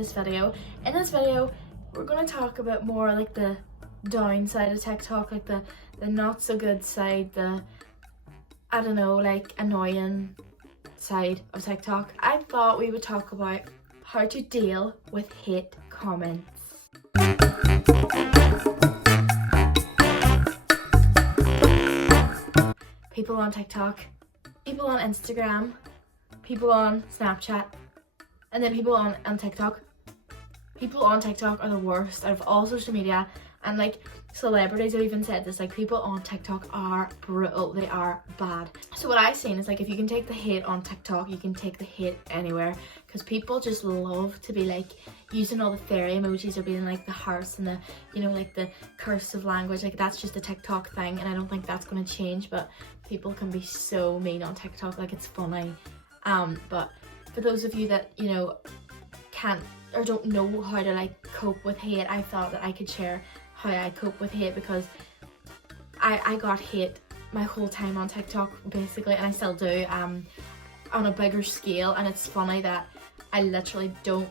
this video. In this video, we're going to talk about more like the downside of TikTok, like the not so good side, the, I don't know, like annoying side of TikTok. I thought we would talk about how to deal with hate comments. People on TikTok, people on Instagram, people on Snapchat, and then people on TikTok. People on TikTok are the worst out of all social media, and like celebrities have even said this, like people on TikTok are brutal, they are bad. So what I've seen is like if you can take the hate on TikTok, you can take the hate anywhere, because people just love to be like using all the fairy emojis or being like the hearts and the, you know, like the cursive language, like that's just a TikTok thing, and I don't think that's going to change. But people can be so mean on TikTok, like it's funny. But for those of you that, you know, can't or don't know how to like cope with hate, I thought that I could share how I cope with hate, because I got hate my whole time on TikTok basically, and I still do, on a bigger scale. And it's funny that I literally don't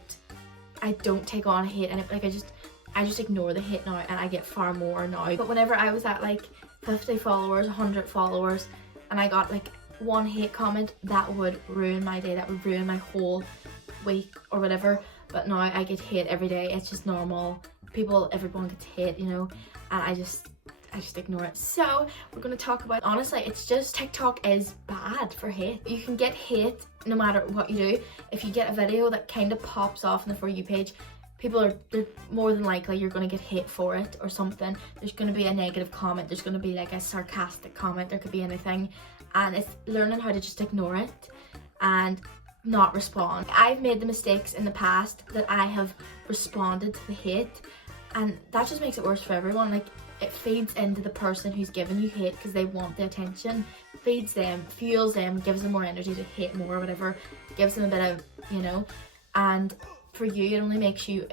take on hate, and like I just ignore the hate now, and I get far more now. But whenever I was at like 50 followers, 100 followers, and I got like one hate comment, that would ruin my day, that would ruin my whole week or whatever. But now I get hate every day, it's just normal. Everyone gets hate, you know, and I just ignore it. So we're going to talk about, honestly, it's just TikTok is bad for hate. You can get hate no matter what you do. If you get a video that kind of pops off in the For You page, they're more than likely you're going to get hate for it or something. There's going to be a negative comment, there's going to be like a sarcastic comment, there could be anything, and it's learning how to just ignore it and not respond. I've made the mistakes in the past that I have responded to the hate, and that just makes it worse for everyone. Like it feeds into the person who's giving you hate, because they want the attention, feeds them, fuels them, gives them more energy to hate more or whatever, gives them a bit of, you know. And for you, it only makes you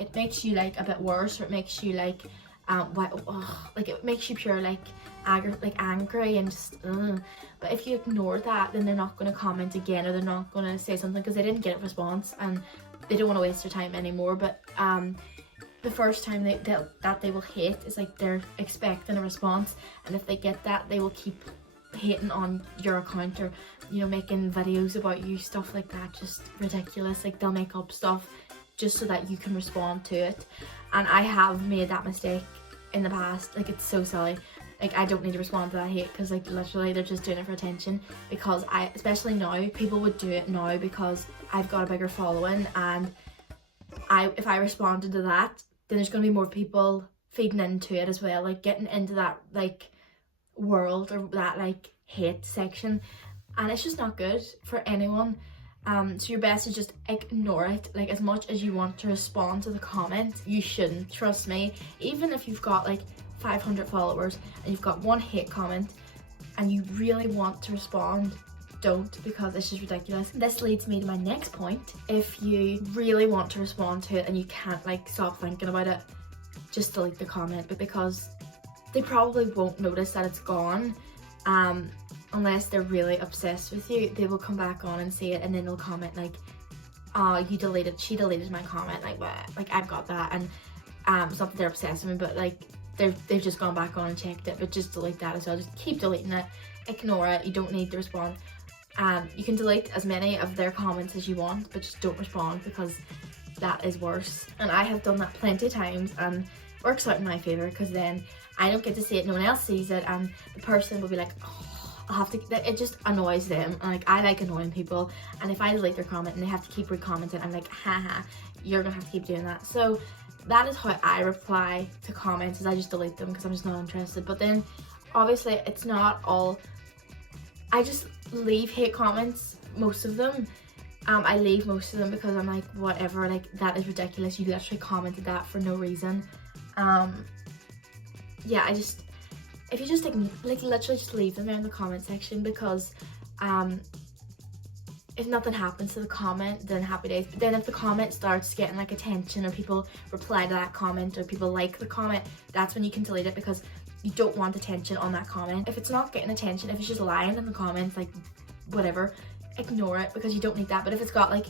like a bit worse, or it makes you like like it makes you pure like angry and just But if you ignore that, then they're not going to comment again, or they're not going to say something because they didn't get a response and they don't want to waste their time anymore. But the first time that they will hate is like they're expecting a response, and if they get that, they will keep hating on your account, or, you know, making videos about you, stuff like that, just ridiculous. Like they'll make up stuff just so that you can respond to it. And I have made that mistake in the past. Like it's so silly. Like I don't need to respond to that hate, because like literally they're just doing it for attention. Because especially now, people would do it now because I've got a bigger following, and if I responded to that, then there's going to be more people feeding into it as well, like getting into that like world, or that like hate section, and it's just not good for anyone. So your best is just ignore it. Like as much as you want to respond to the comment, you shouldn't. Trust me. Even if you've got like 500 followers and you've got one hate comment and you really want to respond, don't, because it's just ridiculous. This leads me to my next point. If you really want to respond to it and you can't like stop thinking about it, just delete the comment, but because they probably won't notice that it's gone. Unless they're really obsessed with you, they will come back on and see it, and then they'll comment like, oh, she deleted my comment, like what? Like I've got that, and it's not that they're obsessed with me, but like they've just gone back on and checked it. But just delete that as well. Just keep deleting it, ignore it. You don't need to respond. You can delete as many of their comments as you want, but just don't respond, because that is worse. And I have done that plenty of times, and works out in my favor, because then I don't get to see it, no one else sees it, and the person will be like, oh, I'll have to, it just annoys them. And like I like annoying people, and if I delete their comment and they have to keep re-commenting, I'm like, haha, you're gonna have to keep doing that. So that is how I reply to comments, is I just delete them because I'm just not interested. But then obviously it's not all, I just leave hate comments, most of them. I leave most of them because I'm like, whatever, like that is ridiculous, you literally commented that for no reason. Yeah, if you just like literally just leave them there in the comment section, because if nothing happens to the comment, then happy days. But then if the comment starts getting like attention, or people reply to that comment, or people like the comment, that's when you can delete it, because you don't want attention on that comment. If it's not getting attention, if it's just lying in the comments, like whatever, ignore it, because you don't need that. But if it's got like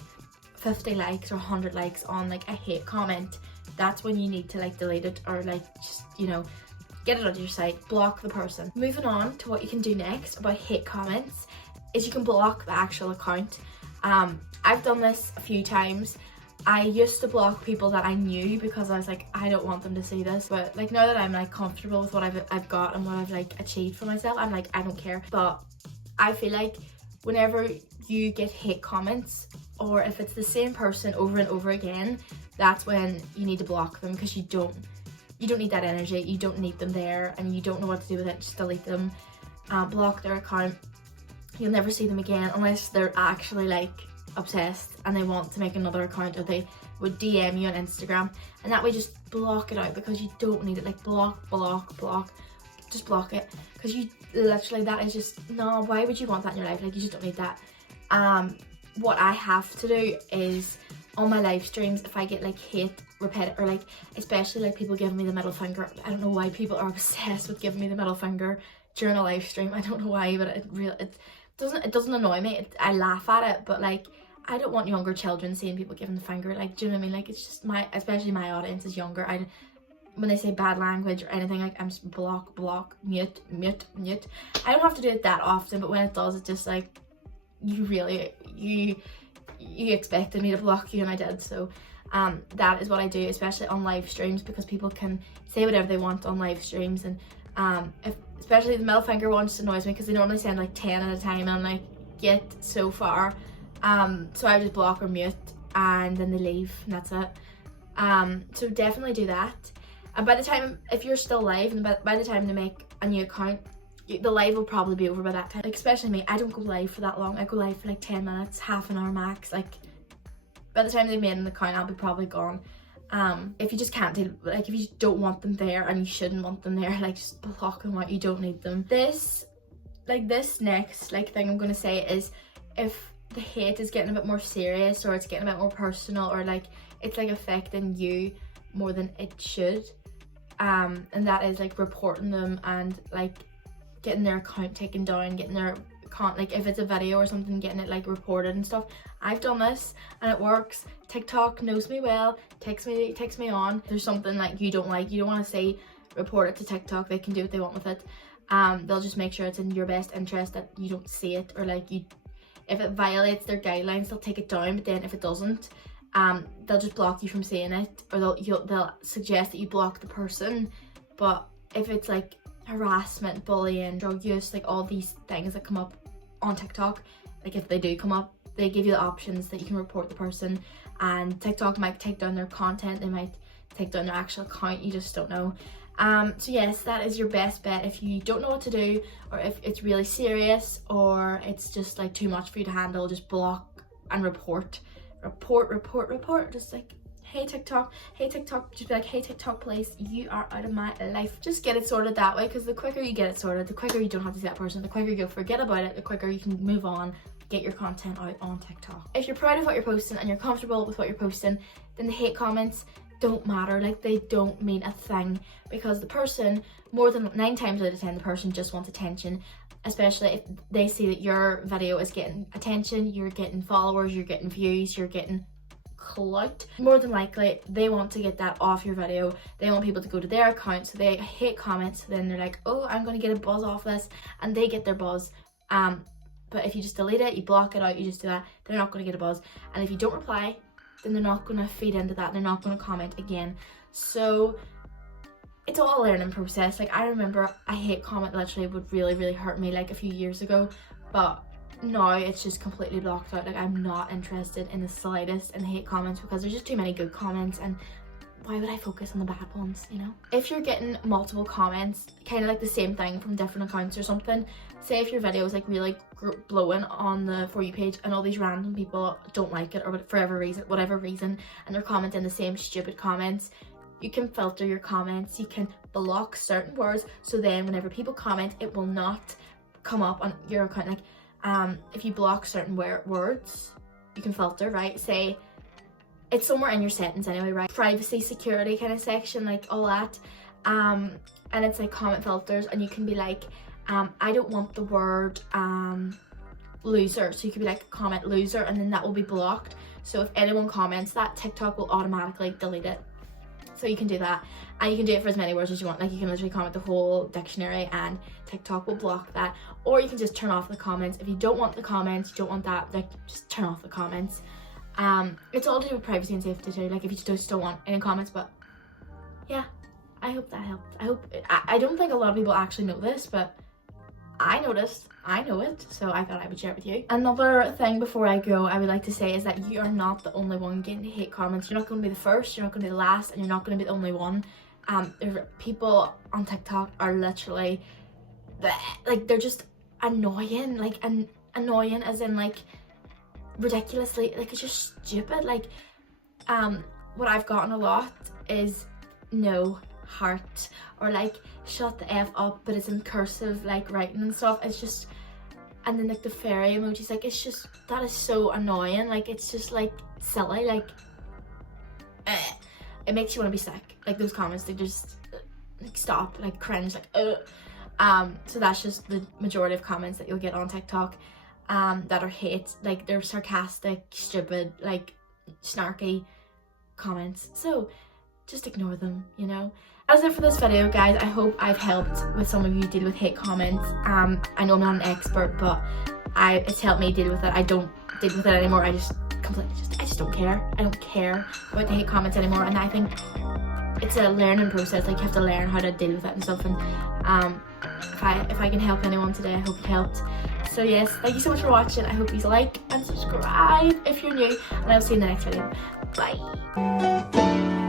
50 likes or 100 likes on like a hate comment, that's when you need to like delete it, or like just, you know, get it out of your sight, block the person. Moving on to what you can do next about hate comments is you can block the actual account. I've done this a few times. I used to block people that I knew because I was like, I don't want them to see this, but like now that I'm like comfortable with what I've got and what I've like achieved for myself, I'm like, I don't care. But I feel like whenever you get hate comments, or if it's the same person over and over again, that's when you need to block them, because you don't need that energy, you don't need them there, and you don't know what to do with it. Just delete them, block their account. You'll never see them again unless they're actually like obsessed and they want to make another account, or they would DM you on Instagram, and that way just block it out, because you don't need it. Like block, just block it, because you literally, that is just, no, why would you want that in your life? Like you just don't need that. What I have to do is on my live streams, if I get like hate repetitive, or like especially like people giving me the middle finger, I don't know why people are obsessed with giving me the middle finger during a live stream. I don't know why, but it doesn't annoy me. I laugh at it, but like I don't want younger children seeing people giving the finger. Like, do you know what I mean? Like, it's just especially my audience is younger. When they say bad language or anything, like I'm just block, mute. I don't have to do it that often, but when it does, it's just like, you expected me to block you, and I did. So that is what I do, especially on live streams, because people can say whatever they want on live streams. And especially the middle finger one just annoys me, because they normally send like 10 at a time, and I'm like, get so far. So I just block or mute, and then they leave, and that's it. So definitely do that. And by the time, if you're still live, and by the time they make a new account, the live will probably be over by that time. Like, especially me, I don't go live for that long. I go live for like 10 minutes, half an hour max. Like, by the time they've made an account, I'll be probably gone. If you just can't do, like, if you just don't want them there, and you shouldn't want them there, like, just block them out. You don't need them. This next like thing I'm gonna say is, if the hate is getting a bit more serious, or it's getting a bit more personal, or like it's like affecting you more than it should, and that is like reporting them, and like getting their account taken down, getting their account, like if it's a video or something, getting it like reported and stuff. I've done this and it works. TikTok knows me well, takes me on. There's something like you don't want to say report it to TikTok. They can do what they want with it. They'll just make sure it's in your best interest that you don't see it, or like if it violates their guidelines, they'll take it down. But then if it doesn't, they'll just block you from seeing it, or they'll suggest that you block the person. But if it's like harassment, bullying, drug use, like all these things that come up on TikTok, like if they do come up, they give you the options that you can report the person, and TikTok might take down their content, they might take down their actual account, you just don't know. So yes, that is your best bet if you don't know what to do, or if it's really serious, or it's just like too much for you to handle. Just block and report, just like, hey TikTok, just be like, hey TikTok, please, you are out of my life. Just get it sorted that way, because the quicker you get it sorted, the quicker you don't have to see that person, the quicker you'll forget about it, the quicker you can move on, get your content out on TikTok. If you're proud of what you're posting and you're comfortable with what you're posting, then the hate comments don't matter. Like, they don't mean a thing, because the person, more than 9 times out of 10, the person just wants attention. Especially if they see that your video is getting attention, you're getting followers, you're getting views, you're getting clout, more than likely they want to get that off your video. They want people to go to their account, so they hate comments. So then they're like, oh, I'm gonna get a buzz off this, and they get their buzz. But if you just delete it, you block it out, you just do that, they're not gonna get a buzz. And if you don't reply, then they're not gonna feed into that, they're not gonna comment again. So it's all a learning process. Like, I remember a hate comment literally would really hurt me like a few years ago, but now it's just completely blocked out. Like, I'm not interested in the slightest in hate comments, because there's just too many good comments, and why would I focus on the bad ones, you know? If you're getting multiple comments, kind of like the same thing from different accounts or something, say if your video is like really blowing on the For You page, and all these random people don't like it, or whatever reason, and they're commenting the same stupid comments, you can filter your comments, you can block certain words, so then whenever people comment, it will not come up on your account. Like, if you block certain words, you can filter, right? Say, it's somewhere in your settings anyway, right? Privacy, security kind of section, like all that. And it's like comment filters, and you can be like, I don't want the word loser. So you could be like, comment loser, and then that will be blocked. So if anyone comments that, TikTok will automatically delete it. So you can do that, and you can do it for as many words as you want. Like you can literally comment the whole dictionary and TikTok will block that. Or you can just turn off the comments. If you don't want the comments, you don't want that, like just turn off the comments. It's all to do with privacy and safety too, like if you just don't want any comments. But yeah, I hope that helped. I don't think a lot of people actually know this, but I noticed, I know it, so I thought I would share it with you. Another thing before I go, I would like to say is that you are not the only one getting hate comments. You're not going to be the first, you're not going to be the last, and you're not going to be the only one. People on TikTok are literally, like, they're just annoying, like, annoying as in, like, ridiculously, like, it's just stupid. Like, what I've gotten a lot is no heart, or like shut the F up, but it's in cursive, like writing and stuff. It's just, and then like the fairy emojis, like it's just, that is so annoying. Like it's just like silly, like it makes you want to be sick. Like those comments, they just like stop, like cringe, like so that's just the majority of comments that you'll get on TikTok that are hate. Like they're sarcastic, stupid, like snarky comments, so just ignore them, you know. That's it for this video, guys. I hope I've helped with some of you deal with hate comments. I know I'm not an expert, but it's helped me deal with it. I don't deal with it anymore. I just completely I just don't care. I don't care about the hate comments anymore, and I think it's a learning process. Like you have to learn how to deal with it and stuff. And if I can help anyone today, I hope it helped. So yes, thank you so much for watching. I hope you like and subscribe if you're new, and I'll see you in the next video. Bye.